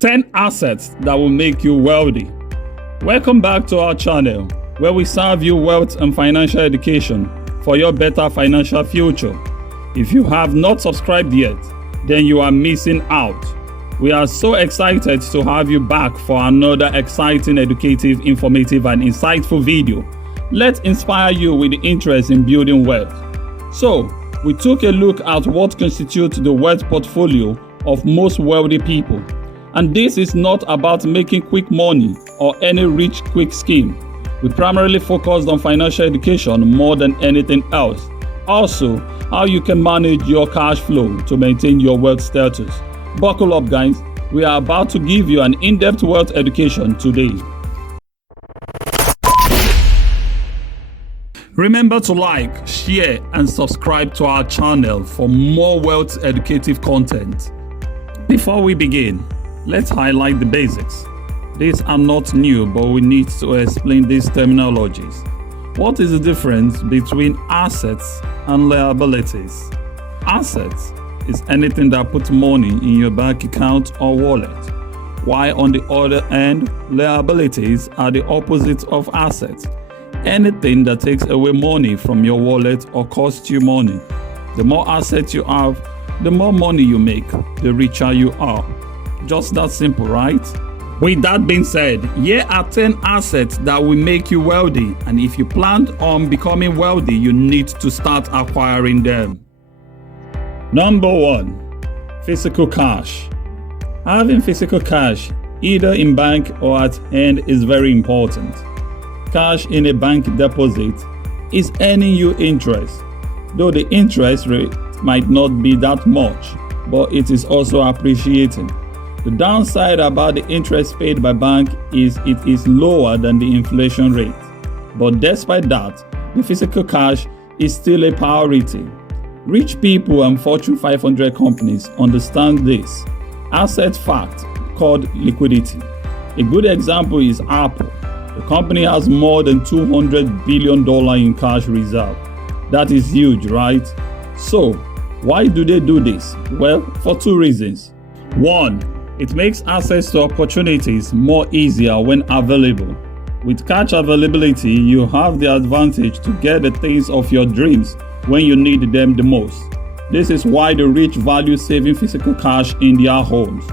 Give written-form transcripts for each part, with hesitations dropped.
10 assets that will make you wealthy. Welcome back to our channel, where we serve you wealth and financial education for your better financial future. If you have not subscribed yet, then you are missing out. We are so excited to have you back for another exciting, educative, informative, and insightful video. Let's inspire you with the interest in building wealth. So, we took a look at what constitutes the wealth portfolio of most wealthy people. And this is not about making quick money or any rich quick scheme. We primarily focused on financial education more than anything else. Also, how you can manage your cash flow to maintain your wealth status. Buckle up, guys. We are about to give you an in-depth wealth education today. Remember to like, share, and subscribe to our channel for more wealth educative content. Before we begin, let's highlight the basics. These are not new, but we need to explain these terminologies. What is the difference between assets and liabilities? Assets is anything that puts money in your bank account or wallet, while on the other hand, liabilities are the opposite of assets. Anything that takes away money from your wallet or costs you money. The more assets you have, the more money you make, the richer you are. Just that simple, right? With that being said, here are 10 assets that will make you wealthy, and if you plan on becoming wealthy, you need to start acquiring them. Number 1, physical cash. Having physical cash, either in bank or at hand, is very important. Cash in a bank deposit is earning you interest, though the interest rate might not be that much, but it is also appreciating. The downside about the interest paid by bank is it is lower than the inflation rate. But despite that, the physical cash is still a priority. Rich people and Fortune 500 companies understand this asset fact called liquidity. A good example is Apple. The company has more than $200 billion in cash reserve. That is huge, right? So, why do they do this? Well, for 2 reasons. 1, it makes access to opportunities more easier when available. With cash availability, you have the advantage to get the things of your dreams when you need them the most. This is why the rich value saving physical cash in their homes.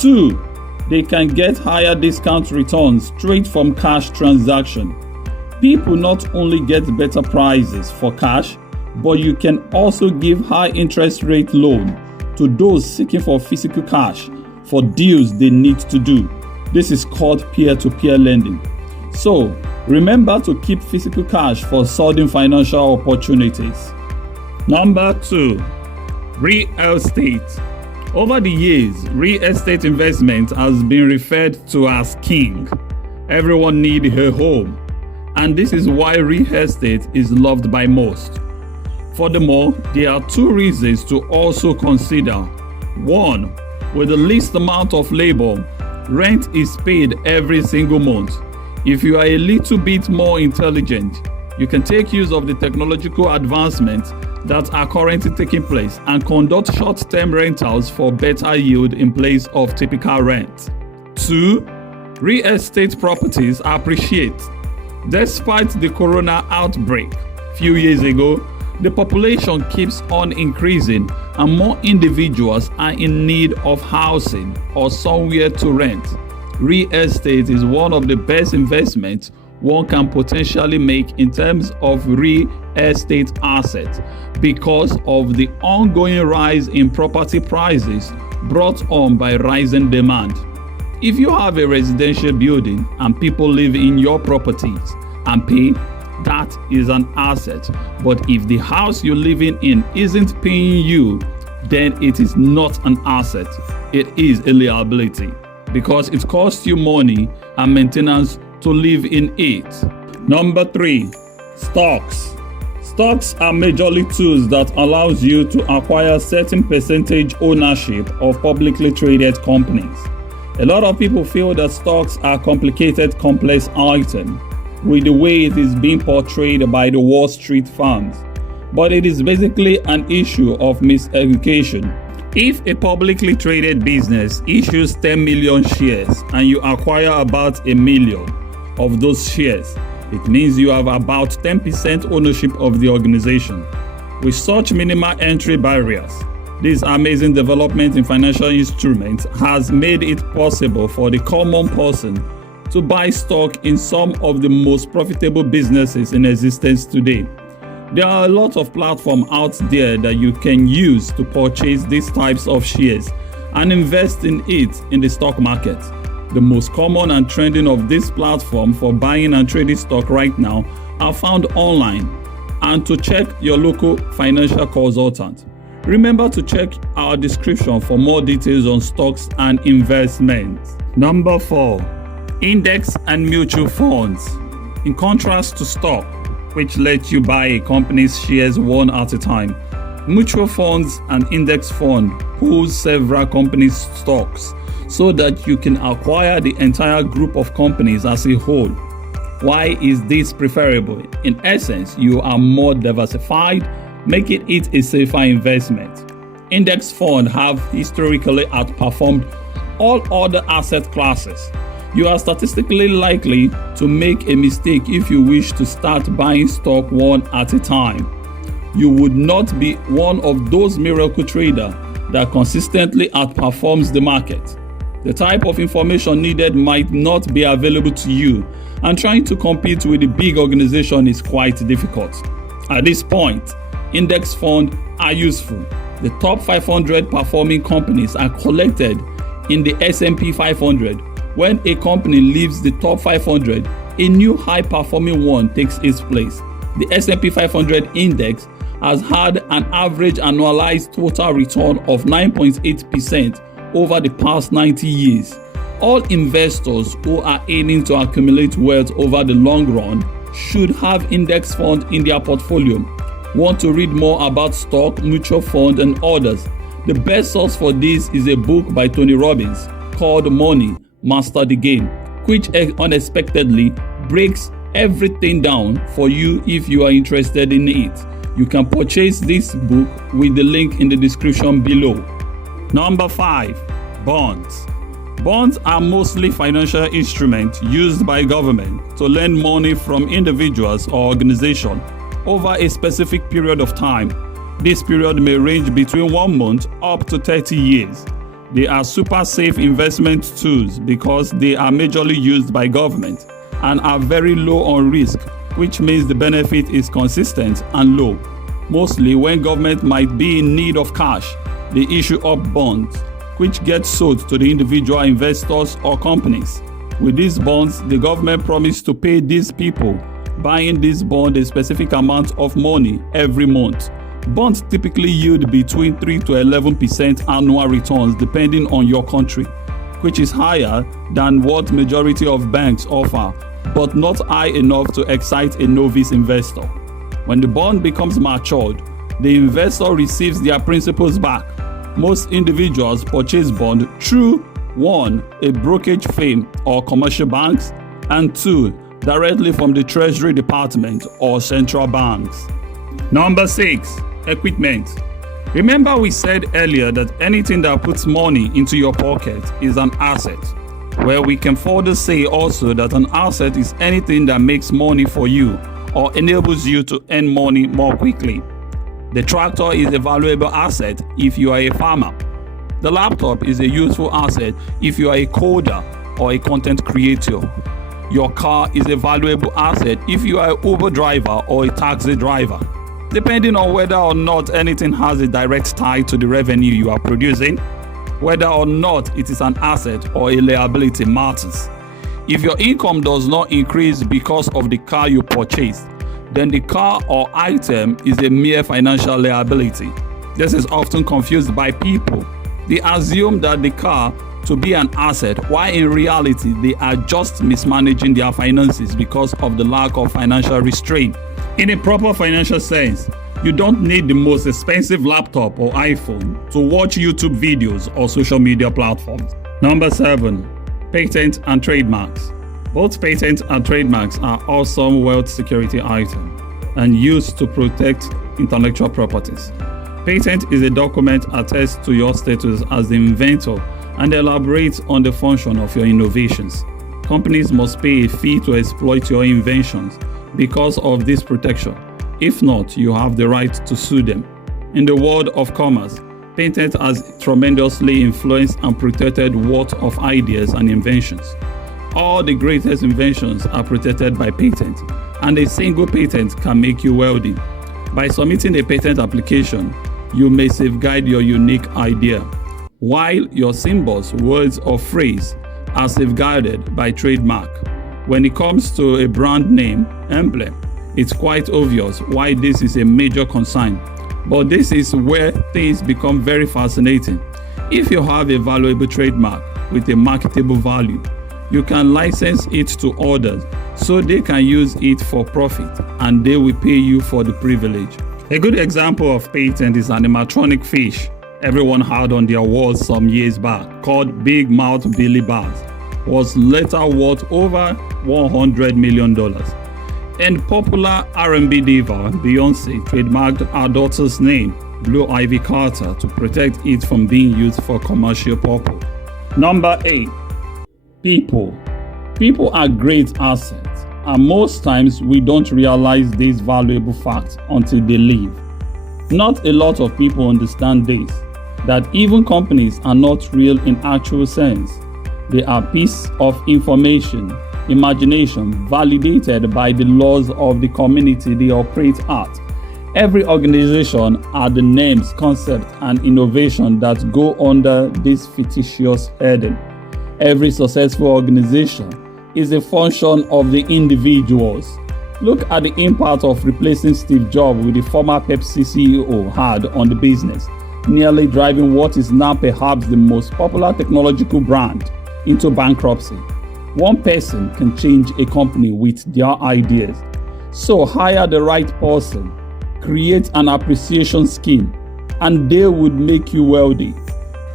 2, they can get higher discount returns straight from cash transaction. People not only get better prices for cash, but you can also give high interest rate loan to those seeking for physical cash for deals they need to do. This is called peer-to-peer lending. So, remember to keep physical cash for sudden financial opportunities. Number 2, real estate. Over the years, real estate investment has been referred to as king. Everyone needs a home, and this is why real estate is loved by most. Furthermore, there are 2 reasons to also consider. 1, with the least amount of labor, rent is paid every single month. If you are a little bit more intelligent, you can take use of the technological advancements that are currently taking place and conduct short-term rentals for better yield in place of typical rent. 2, real estate properties appreciate. Despite the corona outbreak few years ago, the population keeps on increasing and more individuals are in need of housing or somewhere to rent. Real estate is one of the best investments one can potentially make in terms of real estate assets because of the ongoing rise in property prices brought on by rising demand. If you have a residential building and people live in your properties and pay, that is an asset. But if the house you're living in isn't paying you, then it is not an asset. It is a liability because it costs you money and maintenance to live in it. Number 3, stocks. Stocks are majorly tools that allows you to acquire certain percentage ownership of publicly traded companies. A lot of people feel that stocks are complicated, complex item with the way it is being portrayed by the Wall Street firms. But it is basically an issue of miseducation. If a publicly traded business issues 10 million shares and you acquire about 1 million of those shares, it means you have about 10% ownership of the organization. With such minimal entry barriers, this amazing development in financial instruments has made it possible for the common person to buy stock in some of the most profitable businesses in existence today. There are a lot of platforms out there that you can use to purchase these types of shares and invest in it in the stock market. The most common and trending of this platform for buying and trading stock right now are found online, and to check your local financial consultant. Remember to check our description for more details on stocks and investments. Number 4. Index and mutual funds. In contrast to stock, which lets you buy a company's shares one at a time, mutual funds and index fund pools several companies' stocks so that you can acquire the entire group of companies as a whole. Why is this preferable? In essence, you are more diversified, making it a safer investment. Index funds have historically outperformed all other asset classes. You are statistically likely to make a mistake if you wish to start buying stock one at a time. You would not be one of those miracle traders that consistently outperforms the market. The type of information needed might not be available to you, and trying to compete with a big organization is quite difficult. At this point, index funds are useful. The top 500 performing companies are collected in the S&P 500. When a company leaves the top 500, a new high-performing one takes its place. The S&P 500 index has had an average annualized total return of 9.8% over the past 90 years. All investors who are aiming to accumulate wealth over the long run should have index funds in their portfolio. Want to read more about stock, mutual funds, and others? The best source for this is a book by Tony Robbins called Money, Master the Game, which unexpectedly breaks everything down for you if you are interested in it. You can purchase this book with the link in the description below. Number 5. Bonds. Bonds are mostly financial instruments used by government to lend money from individuals or organizations over a specific period of time. This period may range between 1 month up to 30 years. They are super safe investment tools because they are majorly used by government and are very low on risk, which means the benefit is consistent and low. Mostly when government might be in need of cash, they issue up bonds, which get sold to the individual investors or companies. With these bonds, the government promises to pay these people buying this bond a specific amount of money every month. Bonds typically yield between 3 to 11% annual returns depending on your country, which is higher than what majority of banks offer, but not high enough to excite a novice investor. When the bond becomes matured, the investor receives their principals back. Most individuals purchase bonds through 1. a brokerage firm or commercial banks, and 2. directly from the Treasury Department or central banks. Number 6. Equipment. Remember we said earlier that anything that puts money into your pocket is an asset. Well, we can further say also that an asset is anything that makes money for you or enables you to earn money more quickly. The tractor is a valuable asset if you are a farmer. The laptop is a useful asset if you are a coder or a content creator. Your car is a valuable asset if you are an Uber driver or a taxi driver. Depending on whether or not anything has a direct tie to the revenue you are producing, whether or not it is an asset or a liability matters. If your income does not increase because of the car you purchased, then the car or item is a mere financial liability. This is often confused by people. They assume that the car to be an asset, while in reality they are just mismanaging their finances because of the lack of financial restraint. In a proper financial sense, you don't need the most expensive laptop or iPhone to watch YouTube videos or social media platforms. Number 7. Patent and trademarks. Both patents and trademarks are awesome wealth security items and used to protect intellectual properties. Patent is a document attests to your status as the inventor and elaborates on the function of your innovations. Companies must pay a fee to exploit your inventions because of this protection. If not, you have the right to sue them. In the world of commerce, patent has tremendously influenced and protected worth of ideas and inventions. All the greatest inventions are protected by patent, and a single patent can make you wealthy. By submitting a patent application, you may safeguard your unique idea, while your symbols, words, or phrase are safeguarded by trademark. When it comes to a brand name emblem, it's quite obvious why this is a major concern. But this is where things become very fascinating. If you have a valuable trademark with a marketable value, you can license it to others so they can use it for profit and they will pay you for the privilege. A good example of patent is animatronic fish everyone had on their walls some years back, called Big Mouth Billy Bass, was later worth over $100 million. And popular R&B diva Beyonce trademarked her daughter's name, Blue Ivy Carter, to protect it from being used for commercial purpose. Number 8. People. People are great assets, and most times we don't realize this valuable fact until they leave. Not a lot of people understand this, that even companies are not real in actual sense. They are pieces of information, imagination, validated by the laws of the community they operate at. Every organization are the names, concepts, and innovation that go under this fictitious heading. Every successful organization is a function of the individuals. Look at the impact of replacing Steve Jobs with the former Pepsi CEO had on the business, nearly driving what is now perhaps the most popular technological brand into bankruptcy. One person can change a company with their ideas. So hire the right person, create an appreciation scheme, and they would make you wealthy.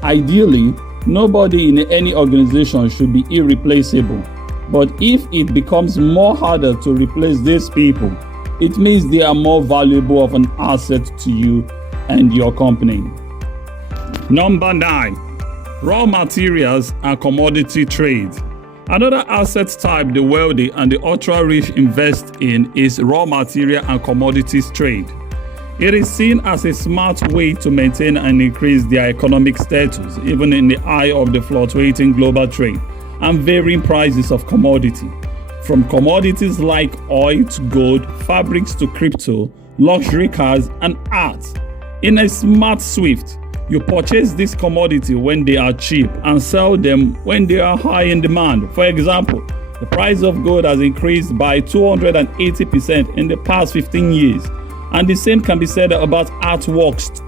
Ideally, nobody in any organization should be irreplaceable. But if it becomes more harder to replace these people, it means they are more valuable of an asset to you and your company. Number 9. Raw materials and commodity trade. Another asset type the wealthy and the ultra-rich invest in is raw material and commodities trade. It is seen as a smart way to maintain and increase their economic status, even in the eye of the fluctuating global trade and varying prices of commodity. From commodities like oil to gold, fabrics to crypto, luxury cars, and art. In a smart swift, you purchase this commodity when they are cheap and sell them when they are high in demand. For example, the price of gold has increased by 280% in the past 15 years, and the same can be said about artworks.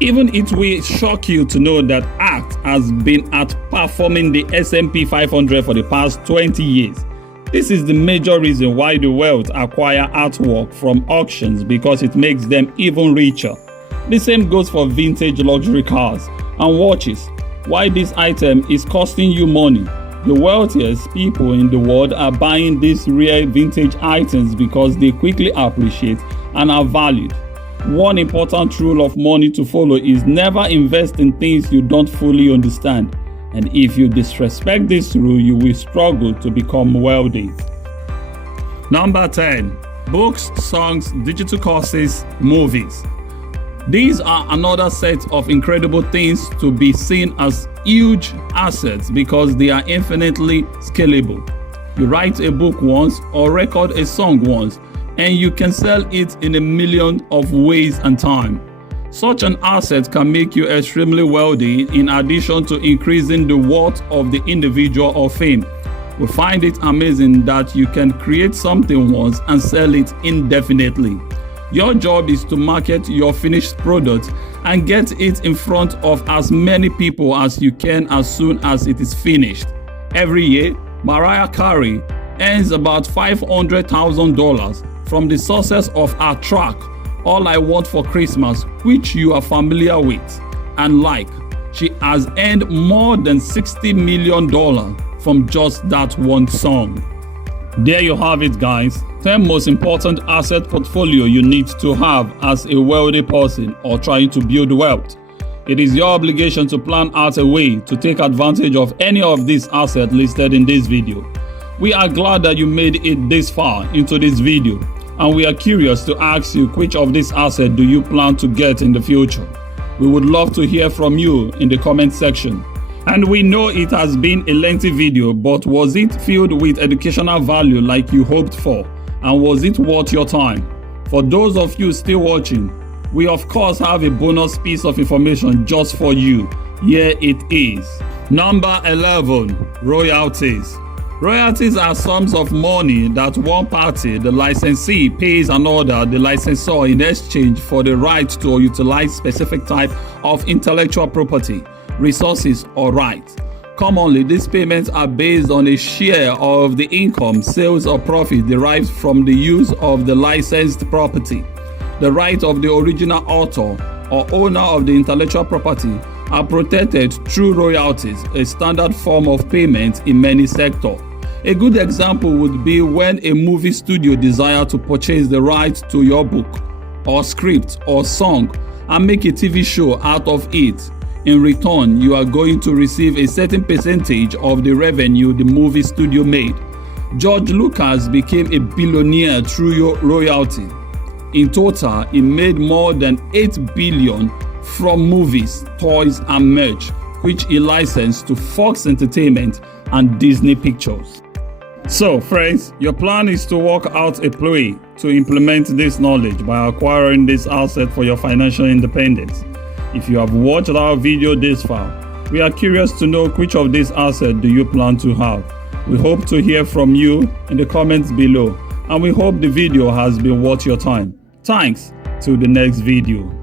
Even it will shock you to know that art has been outperforming the S&P 500 for the past 20 years. This is the major reason why the wealth acquire artwork from auctions, because it makes them even richer. The same goes for vintage luxury cars and watches. Why this item is costing you money? The wealthiest people in the world are buying these rare vintage items because they quickly appreciate and are valued. One important rule of money to follow is never invest in things you don't fully understand. And if you disrespect this rule, you will struggle to become wealthy. Number 10. Books, songs, digital courses, movies. These are another set of incredible things to be seen as huge assets because they are infinitely scalable. You write a book once or record a song once, and you can sell it in a million of ways and time. Such an asset can make you extremely wealthy in addition to increasing the worth of the individual or fame. We find it amazing that you can create something once and sell it indefinitely. Your job is to market your finished product and get it in front of as many people as you can as soon as it is finished. Every year, Mariah Carey earns about $500,000 from the success of her track, All I Want for Christmas, which you are familiar with and like. She has earned more than $60 million from just that one song. There you have it, guys. 10 most important asset portfolio you need to have as a wealthy person or trying to build wealth. It is your obligation to plan out a way to take advantage of any of these assets listed in this video. We are glad that you made it this far into this video, and we are curious to ask you which of these assets do you plan to get in the future. We would love to hear from you in the comment section. And we know it has been a lengthy video, but was it filled with educational value like you hoped for? And was it worth your time? For those of you still watching, we of course have a bonus piece of information just for you. Here it is. Number 11, royalties. Royalties are sums of money that one party, the licensee, pays another, the licensor, in exchange for the right to utilize specific type of intellectual property, resources, or rights. Commonly, these payments are based on a share of the income, sales, or profit derived from the use of the licensed property. The rights of the original author or owner of the intellectual property are protected through royalties, a standard form of payment in many sectors. A good example would be when a movie studio desires to purchase the rights to your book or script or song and make a TV show out of it. In return, you are going to receive a certain percentage of the revenue the movie studio made. George Lucas became a billionaire through your royalty. In total, he made more than $8 billion from movies, toys, and merch, which he licensed to Fox Entertainment and Disney Pictures. So, friends, your plan is to work out a play to implement this knowledge by acquiring this asset for your financial independence. If you have watched our video this far, we are curious to know which of these assets do you plan to have. We hope to hear from you in the comments below, and we hope the video has been worth your time. Thanks. Till the next video.